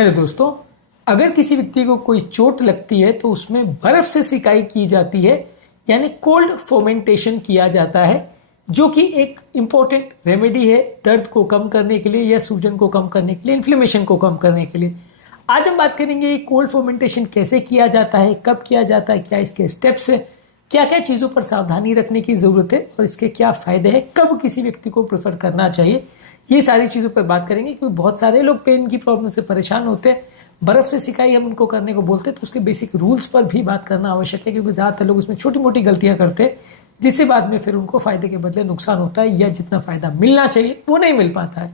Hello दोस्तों, अगर किसी व्यक्ति को कोई चोट लगती है तो उसमें बर्फ से सिकाई की जाती है, यानी कोल्ड फोमेंटेशन किया जाता है, जो कि एक इम्पोर्टेंट रेमेडी है दर्द को कम करने के लिए या सूजन को कम करने के लिए, इन्फ्लेमेशन को कम करने के लिए। आज हम बात करेंगे कोल्ड फोमेंटेशन कैसे किया जाता है, कब किया जाता है, क्या इसके स्टेप्स है, क्या क्या चीज़ों पर सावधानी रखने की ज़रूरत है और इसके क्या फ़ायदे हैं, कब किसी व्यक्ति को प्रेफर करना चाहिए। ये सारी चीज़ों पर बात करेंगे क्योंकि बहुत सारे लोग पेन की प्रॉब्लम से परेशान होते हैं। बर्फ़ से सिकाई हम उनको करने को बोलते हैं तो उसके बेसिक रूल्स पर भी बात करना आवश्यक है, क्योंकि ज़्यादातर लोग उसमें छोटी मोटी गलतियां करते हैं जिससे बाद में फिर उनको फ़ायदे के बदले नुकसान होता है या जितना फ़ायदा मिलना चाहिए वो नहीं मिल पाता है।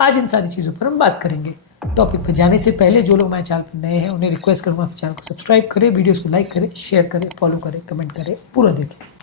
आज इन सारी चीज़ों पर हम बात करेंगे। टॉपिक पर जाने से पहले जो लोग मेरे चैनल पर नए हैं उन्हें रिक्वेस्ट करूँगा कि चैनल को सब्सक्राइब करें, वीडियोज़ को लाइक करें, शेयर करें, फॉलो करें, कमेंट करें, पूरा देखें।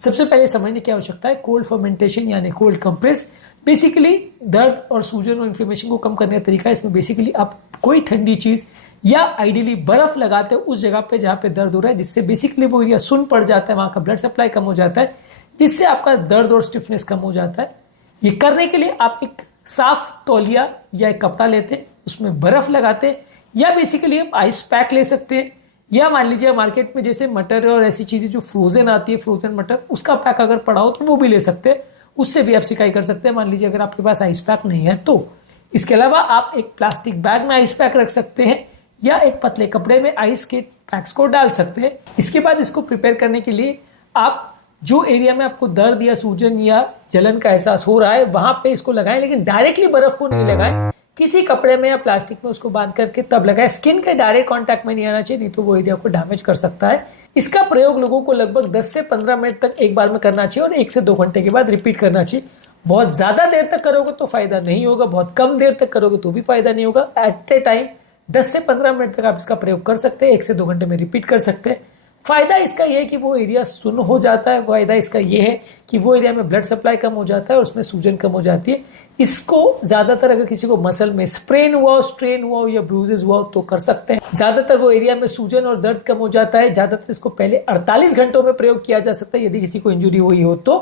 सबसे पहले समझने की आवश्यकता है कोल्ड फर्मेंटेशन यानी कोल्ड कंप्रेस। बेसिकली दर्द और सूजन और इन्फ्लेमेशन को कम करने का तरीका है। इसमें बेसिकली आप कोई ठंडी चीज़ या आइडियली बर्फ लगाते हो उस जगह पे जहाँ पे दर्द हो रहा है, जिससे बेसिकली वो एरिया सुन्न पड़ जाता है, वहाँ का ब्लड सप्लाई कम हो जाता है, जिससे आपका दर्द और स्टिफनेस कम हो जाता है। ये करने के लिए आप एक साफ तौलिया या एक कपड़ा लेते, उसमें बर्फ लगाते, या बेसिकली आप आइस पैक ले सकते हैं, या मान लीजिए मार्केट में जैसे मटर और ऐसी चीज़ें जो फ्रोजन आती है, फ्रोजन मटर, उसका पैक अगर पड़ा हो तो वो भी ले सकते हैं, उससे भी आप सिकाई कर सकते हैं। मान लीजिए अगर आपके पास आइस पैक नहीं है तो इसके अलावा आप एक प्लास्टिक बैग में आइस पैक रख सकते हैं या एक पतले कपड़े में आइस के पैक्स को डाल सकते हैं। इसके बाद इसको प्रिपेयर करने के लिए आप जो एरिया में आपको दर्द या सूजन या जलन का एहसास हो रहा है वहां पे इसको लगाएं, लेकिन डायरेक्टली बर्फ को नहीं लगाएं, किसी कपड़े में या प्लास्टिक में उसको बांध करके तब लगाए। स्किन के डायरेक्ट कांटेक्ट में नहीं आना चाहिए, नहीं तो वो एरिया को डैमेज कर सकता है। इसका प्रयोग लोगों को लगभग 10 से 15 मिनट तक एक बार में करना चाहिए और 1 से 2 घंटे के बाद रिपीट करना चाहिए। बहुत ज्यादा देर तक करोगे तो फायदा नहीं होगा, बहुत कम देर तक करोगे तो भी फायदा नहीं होगा। एट ए टाइम 10 से 15 मिनट तक आप इसका प्रयोग कर सकते हैं, 1 से 2 घंटे में रिपीट कर सकते हैं। फायदा इसका यह है कि वो एरिया सुन्न हो जाता है। फायदा इसका यह है कि वो एरिया में ब्लड सप्लाई कम हो जाता है और उसमें सूजन कम हो जाती है। इसको ज्यादातर अगर किसी को मसल में स्प्रेन हुआ हो, स्ट्रेन हुआ हो या ब्रूजेस हुआ हो तो कर सकते हैं। ज्यादातर वो एरिया में सूजन और दर्द कम हो जाता है। ज्यादातर इसको पहले 48 घंटों में प्रयोग किया जा सकता है यदि किसी को इंजुरी हुई हो तो।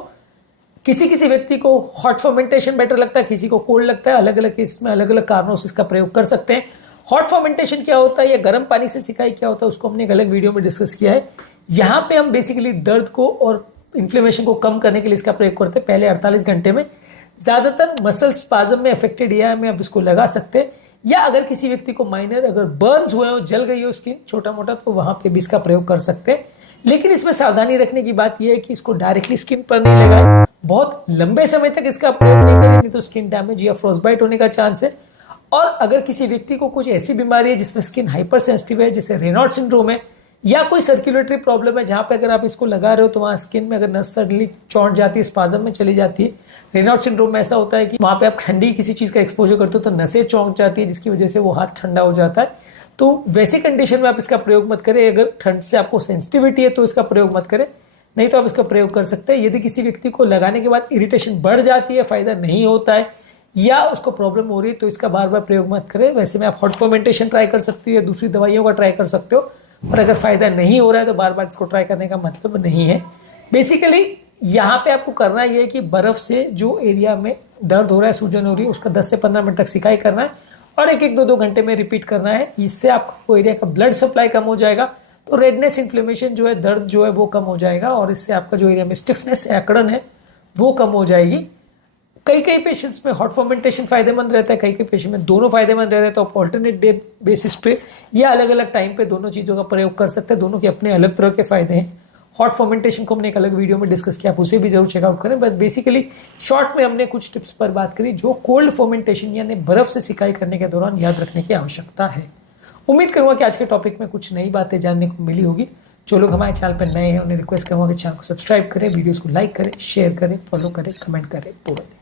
किसी किसी व्यक्ति को हॉट फर्मेंटेशन बेटर लगता है, किसी को कोल्ड लगता है। अलग अलग केस में अलग अलग कारणों से इसका प्रयोग कर सकते हैं। हॉट फर्मेंटेशन क्या होता है या गर्म पानी से सिकाई क्या होता है उसको हमने एक अलग वीडियो में डिस्कस किया है। यहाँ पे हम बेसिकली दर्द को और इन्फ्लेमेशन को कम करने के लिए इसका प्रयोग करते हैं पहले 48 घंटे में। ज्यादातर मसल स्पाज्म में अफेक्टेड एरिया में आप इसको लगा सकते हैं, या अगर किसी व्यक्ति को माइनर अगर बर्न्स हुए हो, जल गई हो स्किन छोटा मोटा, तो वहां पे भी इसका प्रयोग कर सकते हैं। लेकिन इसमें सावधानी रखने की बात यह है कि इसको डायरेक्टली स्किन पर नहीं लगाए, बहुत लंबे समय तक इसका प्रयोग नहीं करें, नहीं तो स्किन डैमेज या फ्रॉस्टबाइट होने का चांस है। और अगर किसी व्यक्ति को कुछ ऐसी बीमारी है जिसमें स्किन हाइपर सेंसिटिव है, जैसे रेनॉल्ड सिंड्रोम है, या कोई सर्कुलेटरी प्रॉब्लम है जहां पे अगर आप इसको लगा रहे हो तो वहां स्किन में अगर नस सडनली चौंट जाती है, स्पाज्म में चली जाती है। रेनॉल्ड सिंड्रोम में ऐसा होता है कि वहां पे आप ठंडी किसी चीज का एक्सपोजर करते हो तो नसें चौंक जाती है, जिसकी वजह से वो हाथ ठंडा हो जाता है। तो वैसी कंडीशन में आप इसका प्रयोग मत करें। अगर ठंड से आपको सेंसिटिविटी है तो इसका प्रयोग मत करें, नहीं तो आप इसका प्रयोग कर सकते हैं। यदि किसी व्यक्ति को लगाने के बाद इरिटेशन बढ़ जाती है, फायदा नहीं होता है या उसको प्रॉब्लम हो रही है तो इसका बार बार प्रयोग मत करें। वैसे में आप हॉट फर्मेंटेशन ट्राई कर सकते हो या दूसरी दवाइयों का ट्राई कर सकते हो, और अगर फायदा नहीं हो रहा है तो बार बार इसको ट्राई करने का मतलब नहीं है। बेसिकली यहाँ पे आपको करना यह है कि बर्फ से जो एरिया में दर्द हो रहा है, सूजन हो रही है, उसका 10 से 15 मिनट तक सिकाई करना है और 1-2 घंटे में रिपीट करना है। इससे आपको एरिया का ब्लड सप्लाई कम हो जाएगा, तो रेडनेस, इन्फ्लेमेशन जो है, दर्द जो है वो कम हो जाएगा, और इससे आपका जो एरिया में स्टिफनेस है, अकड़न है, वो कम हो जाएगी। कई पेशेंट्स में हॉट फर्मेंटेशन फायदेमंद रहता है, कई पेशेंट में दोनों फायदेमंद रहते हैं। तो आप ऑल्टरनेट डे बेसिस पे या अलग अलग टाइम पे दोनों चीज़ों का प्रयोग कर सकते हैं। दोनों के अपने अलग तरह के फायदे हैं। हॉट फर्मेंटेशन को हमने एक अलग वीडियो में डिस्कस किया, आप उसे भी जरूर चेकआउट करें। बट बेसिकली शॉर्ट में हमने कुछ टिप्स पर बात करी जो कोल्ड फर्मेंटेशन यानी बर्फ से सिकाई करने के दौरान याद रखने की आवश्यकता है। उम्मीद करूंगा कि आज के टॉपिक में कुछ नई बातें जानने को मिली होगी। जो लोग हमारे चैनल पर नए हैं उन्हें रिक्वेस्ट करूंगा कि चैनल को सब्सक्राइब करें, वीडियोस को लाइक करें, शेयर करें, फॉलो करें, कमेंट करें, पूरा दें।